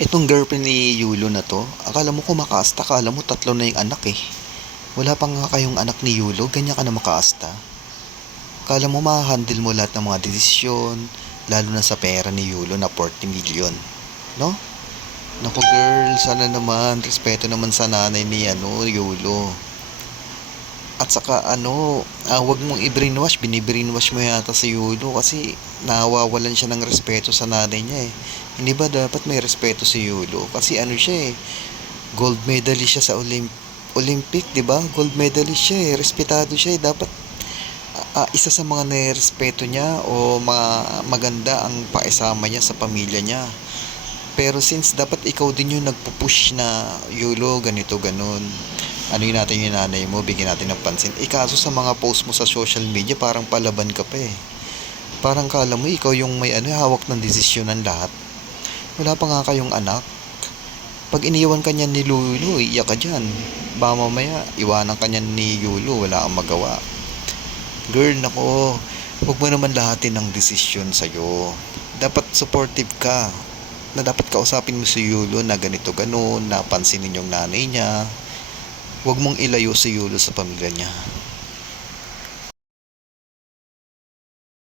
Itong girlfriend ni Yulo na to, akala mo kumakasta, akala mo tatlo na yung anak eh. Wala pa nga kayong anak ni Yulo, ganyan ka na makaasta. Akala mo ma-handle mo lahat ng mga desisyon, lalo na sa pera ni Yulo na 40 million. No? Naku girl, sana naman, respeto naman sa nanay ni ano, Yulo. At saka ano, ah, wag mong i-brainwash, binibrainwash mo yata si Yulo kasi nawawalan siya ng respeto sa nanay niya eh. Hindi ba dapat may respeto si Yulo? Kasi ano siya eh, gold medalist siya sa Olymp Olympic, 'di ba? Gold medalist siya eh, respetado siya eh. Dapat ah, isa sa mga nirespeto niya o ma- maganda ang paisama niya sa pamilya niya. Pero since dapat ikaw din yung nagpupush na Yulo, ganito, ganun. Ano yun natin yung nanay mo, bigyan natin ng pansin. Eh kaso sa mga post mo sa social media, parang palaban ka pa eh. Parang kala mo, ikaw yung may ano, hawak ng desisyon ng lahat. Wala pa nga kayong anak. Pag iniwan ka niyan ni Lulu, iyak ka dyan. Ba mamaya, iwanan ka niyan ni Yulo, wala kang magawa. Girl, nako, huwag mo naman lahatin ng desisyon sa'yo. Dapat supportive ka. Na dapat kausapin mo si Yulo na ganito ganun, napansinin yung nanay niya. Huwag mong ilayo si Yulo sa pamilya niya.